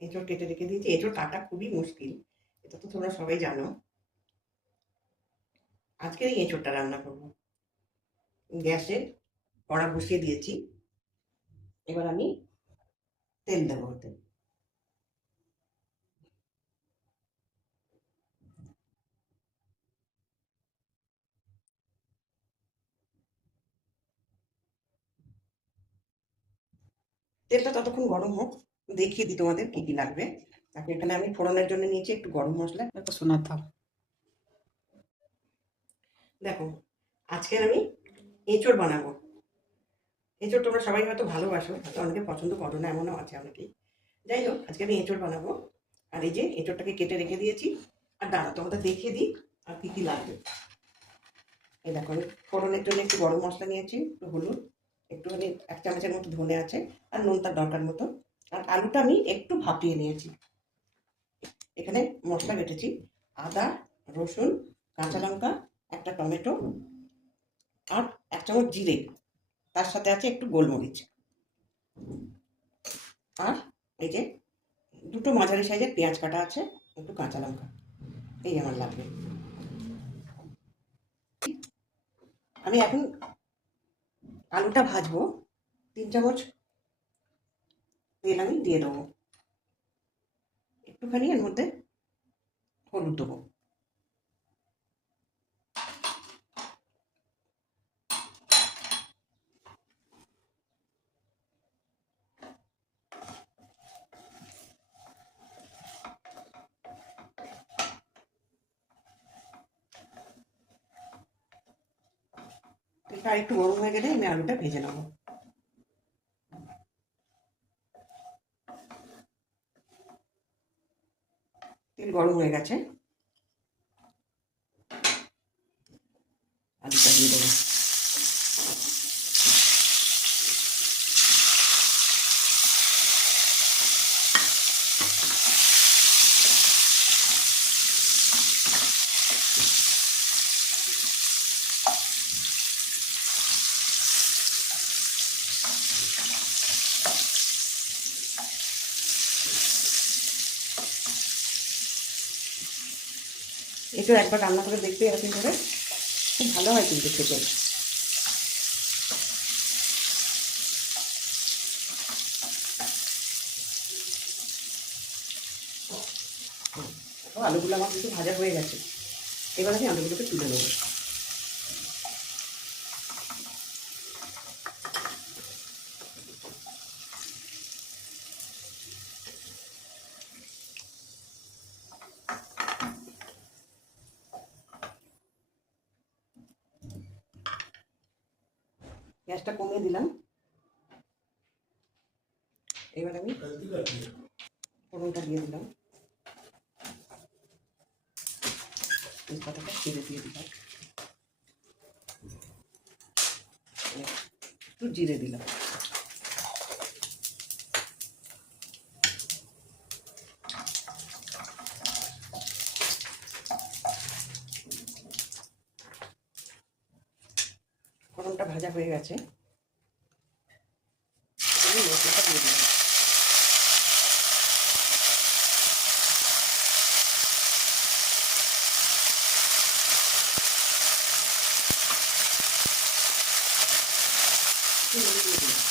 এঁচড় কেটে রেখে দিয়েছি। এঁচড় কাটা খুবই মুশকিল, এটা তো তোমরা সবাই জানো। আজকে এই এঁচড়টা রান্না করব। গ্যাসে কড়া বসিয়ে দিয়েছি, এবার আমি তেল দেবো ওতে। তেলটা ততক্ষণ গরম হোক, দেখিয়ে দিই তোমাদের কি কি লাগবে। তারপর এখানে আমি ফোড়নের জন্য নিয়েছি একটু গরম মশলা। দেখো শোনার থাম, দেখো আজকে আমি এঁচড় বানাবো। এঁচড় তোমরা সবাই হয়তো ভালোবাসো, হয়তো অনেকে পছন্দ করো না, এমনও আছে অনেকেই। যাই হোক, আজকে আমি এঁচড় বানাবো। আর এই যে এঁচড়টাকে কেটে রেখে দিয়েছি। আর দাঁড়া তোমাদের দেখিয়ে দিই আর কি কি লাগবে। এই দেখো, আমি ফোড়নের জন্য একটু গরম মশলা নিয়েছি, একটু হলুদ, একটুখানি 1 চামচের মতো ধনে আছে, আর নুন তার দরকার মতো। আর আলুটা আমি একটু ভাপিয়ে নিয়েছি। এখানে মশলা বেটেছি, আদা, রসুন, কাঁচা লঙ্কা, একটা টমেটো, আর 1 চামচ জিরে, তার সাথে আছে একটু গোলমরিচ, আর এই যে দুটো মাঝারি সাইজের পেঁয়াজ কাটা আছে, একটু কাঁচা লঙ্কা, এই আমার লাগবে। আমি এখন আলুটা ভাজবো। 3 চামচ তেল আমি দিয়ে দেবো, একটুখানি এর মধ্যে হলুদ দেবো। তেলটা একটু গরম হয়ে গেলে আমি আলুটা ভেজে নেবো। তেল গরম হয়ে গেছে, আলুটা দিয়ে দেবো। একটু একবার রান্না করে দেখবে এরকম করে, খুব ভালো হয় কিন্তু খেতে। আলুগুলো আমার কিন্তু ভাজা হয়ে গেছে, এবার আমি আলুগুলোকে তুলে নেবো। গ্যাসটা কমিয়ে দিলাম, এবার আমি ফোড়নটা দিয়ে দিলাম, তেজপাতাটা ছেড়ে দিয়ে দিলাম, একটু জিরে দিলাম। ফোড়নটা ভাজা হয়ে গেছে, আমি মশলাটা দিয়ে দিলাম। একটু নুন দিয়ে দিলাম।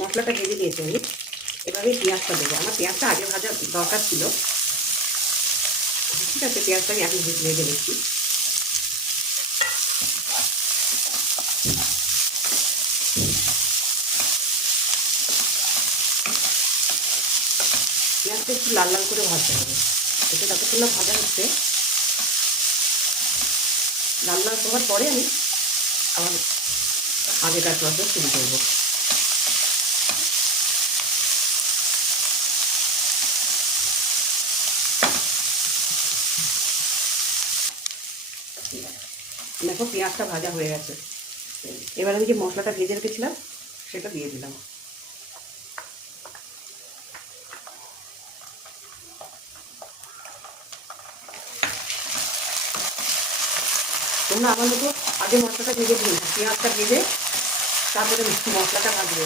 মশলাটা ভেজে দিয়েছি আমি, এবার আমি পেঁয়াজটা দেবো। আমার পেঁয়াজটা আগে ভাজা দরকার ছিল, ঠিক আছে, পেঁয়াজটা আমি এখন ভেজে নিচ্ছি। পেঁয়াজটা একটু লাল লাল করে ভাজতে হবে, এটা যতক্ষণ না ভাজা হচ্ছে, লাল লাল হওয়ার পরে আমি আবার আগেকার প্রসেস শুরু করবো। দেখো পেঁয়াজটা ভাজা হয়ে গেছে, এবার আমি যে মশলাটা ভেজে রেখেছিলাম সেটা দিয়ে দিলাম। তোমরা আমার মতো আগে মশলাটা ভেজে দিই, পেঁয়াজটা ভেজে তারপরে মশলাটা ভাজবে।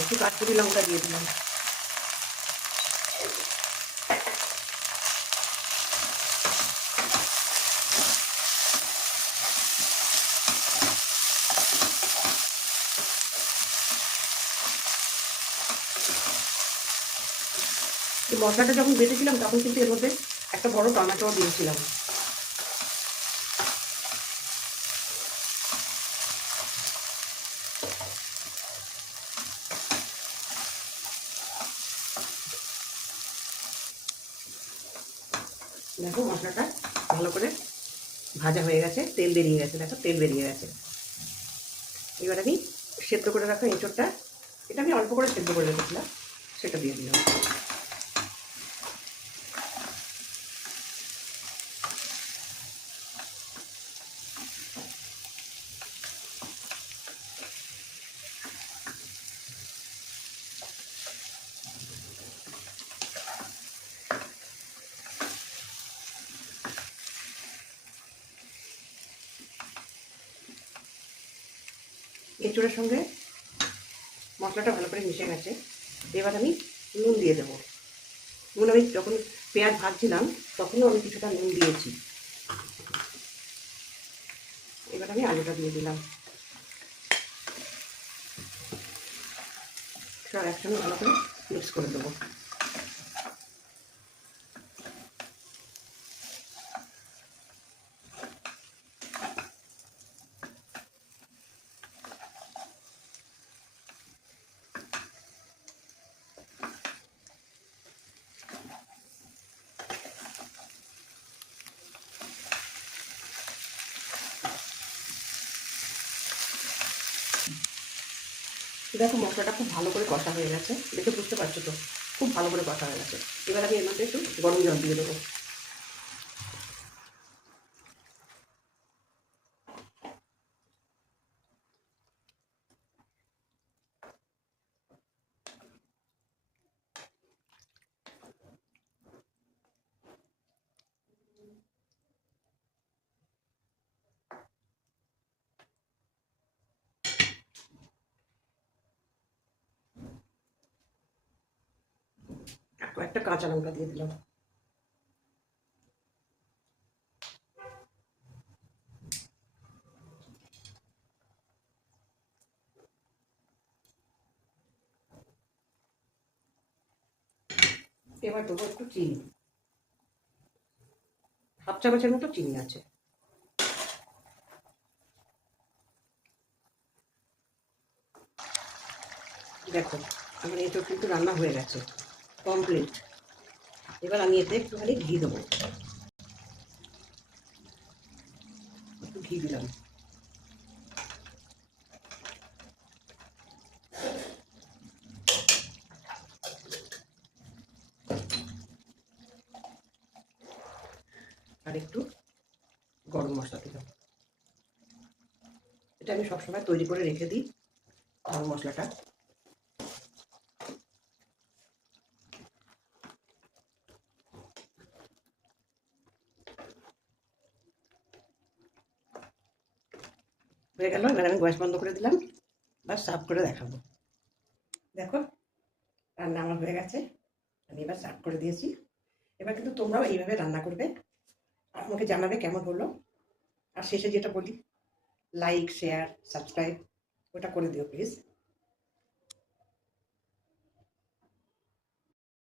একটু কাশ্মীরি লঙ্কা দিয়ে দিলাম। মশলাটা যখন বেটেছিলাম তখন কিন্তু এর মধ্যে একটা বড় টমেটো দিয়েছিলাম। দেখো মশলাটা ভালো করে ভাজা হয়ে গেছে, তেল বেরিয়ে গেছে, দেখো তেল বেরিয়ে গেছে। এবার আমি সেদ্ধ করে রাখা এঁচোড়টা, এটা আমি অল্প করে সেদ্ধ করে রেখেছিলাম, সেটা দিয়ে দিলাম। এঁচোড়ের সঙ্গে মশলাটা ভালো করে মিশে গেছে। এবার আমি নুন দিয়ে দেবো। নুন আমি যখন পেঁয়াজ ভাজছিলাম তখনও আমি কিছুটা নুন দিয়েছি। এবার আমি আলুটা দিয়ে দিলাম, সব একসঙ্গে ভালো করে মিক্স করে দেবো। দেখো মশলাটা খুব ভালো করে কষা হয়ে গেছে, দেখে বুঝতে পারছো তো, খুব ভালো করে কষা হয়ে গেছে। এবার আমি এর মধ্যে একটু গরম জল দিয়ে দেবো। কয়েকটা কাঁচা লঙ্কা দিয়ে দিলাম। এবার দেবো একটু চিনি, হাফ চামচের মতো চিনি আছে। দেখো আমার এঁচোড় কিন্তু রান্না হয়ে গেছে, কমপ্লিট। এবার আমি এতে একটুখানি ঘি দেবো, একটু ঘি দিলাম। আর একটু গরম মশলা দিলাম। এটা আমি সবসময় তৈরি করে রেখে দিই, গরম মশলাটা। হয়ে গেল, এবার আমি গ্যাস বন্ধ করে দিলাম, বাস সার্ভ করে দেখাবো। দেখো রান্না আমার হয়ে গেছে, আমি এবার সার্ভ করে দিয়েছি। এবার কিন্তু তোমরাও এইভাবে রান্না করবে আর আমাকে জানাবে কেমন হলো। আর শেষে যেটা বলি, লাইক শেয়ার সাবস্ক্রাইব ওটা করে দিও প্লিজ।